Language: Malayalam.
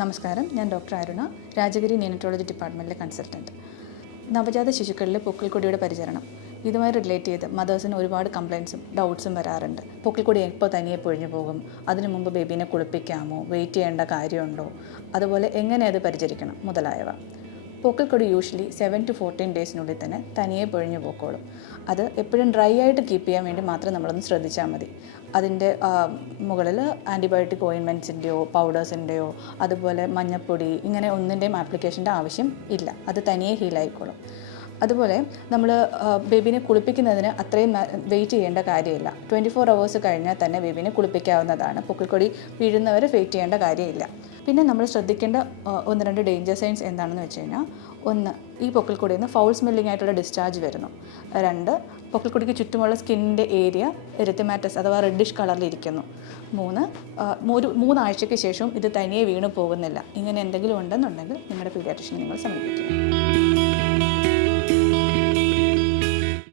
നമസ്കാരം, ഞാൻ ഡോക്ടർ അരുണ, രാജഗിരി നിയോനറ്റോളജി ഡിപ്പാർട്ട്മെൻറ്റിലെ കൺസൾട്ടൻറ്റ്. നവജാത ശിശുക്കളിലെ പൊക്കിൾക്കൊടിയുടെ പരിചരണം ഇതുമായി റിലേറ്റ് ചെയ്ത് മദേഴ്സിന് ഒരുപാട് കംപ്ലയിൻസും ഡൗട്ട്സും വരാറുണ്ട്. പൊക്കിൾക്കൊടി എപ്പോൾ തനിയെ പൊഴിഞ്ഞു പോകും, അതിനു മുമ്പ് ബേബീനെ കുളിപ്പിക്കാമോ, വെയിറ്റ് ചെയ്യേണ്ട കാര്യമുണ്ടോ, അതുപോലെ എങ്ങനെ അത് പരിചരിക്കണം മുതലായവ. പൊക്കിൾക്കൊടി യൂഷ്വലി 7 to 14 ഡേയ്സിനുള്ളിൽ തന്നെ തനിയെ പൊഴിഞ്ഞു പോക്കോളും. അത് എപ്പോഴും ഡ്രൈ ആയിട്ട് കീപ്പ് ചെയ്യാൻ വേണ്ടി മാത്രം നമ്മളൊന്ന് ശ്രദ്ധിച്ചാൽ മതി. അതിൻ്റെ മുകളിൽ ആൻറ്റിബയോട്ടിക് ഓയിൻമെൻറ്റ്സിൻ്റെയോ പൗഡേഴ്സിൻ്റെയോ അതുപോലെ മഞ്ഞൾപ്പൊടി ഇങ്ങനെ ഒന്നിൻ്റെയും ആപ്ലിക്കേഷൻ്റെ ആവശ്യം ഇല്ല. അത് തനിയെ ഹീലായിക്കോളും. അതുപോലെ നമ്മൾ ബേബീനെ കുളിപ്പിക്കുന്നതിന് അത്രയും വെയിറ്റ് ചെയ്യേണ്ട കാര്യമില്ല. 24 hours കഴിഞ്ഞാൽ തന്നെ ബേബീനെ കുളിപ്പിക്കാവുന്നതാണ്. പൊക്കിൾക്കൊടി വീഴുന്നവരെ വെയിറ്റ് ചെയ്യേണ്ട കാര്യമില്ല. പിന്നെ നമ്മൾ ശ്രദ്ധിക്കേണ്ട 1-2 ഡേഞ്ചർ സൈൻസ് എന്താണെന്ന് വെച്ച് കഴിഞ്ഞാൽ, 1, ഈ പൊക്കിൾക്കൊടിയിൽ നിന്ന് ഫൗൾ സ്മെല്ലിംഗ് ആയിട്ടുള്ള ഡിസ്ചാർജ് വരുന്നു. 2, പൊക്കിൾക്കൊടിക്ക് ചുറ്റുമുള്ള സ്കിന്നിൻ്റെ ഏരിയ എരിത്തമാറ്റസ് അഥവാ റെഡിഷ് കളറിലിരിക്കുന്നു. 3 ആഴ്ചയ്ക്ക് ശേഷവും ഇത് തനിയെ വീണു പോകുന്നില്ല. ഇങ്ങനെ എന്തെങ്കിലും ഉണ്ടെന്നുണ്ടെങ്കിൽ നിങ്ങളുടെ പീഡിയാട്രിഷ്യനെ നിങ്ങൾ സമീപിക്കുക.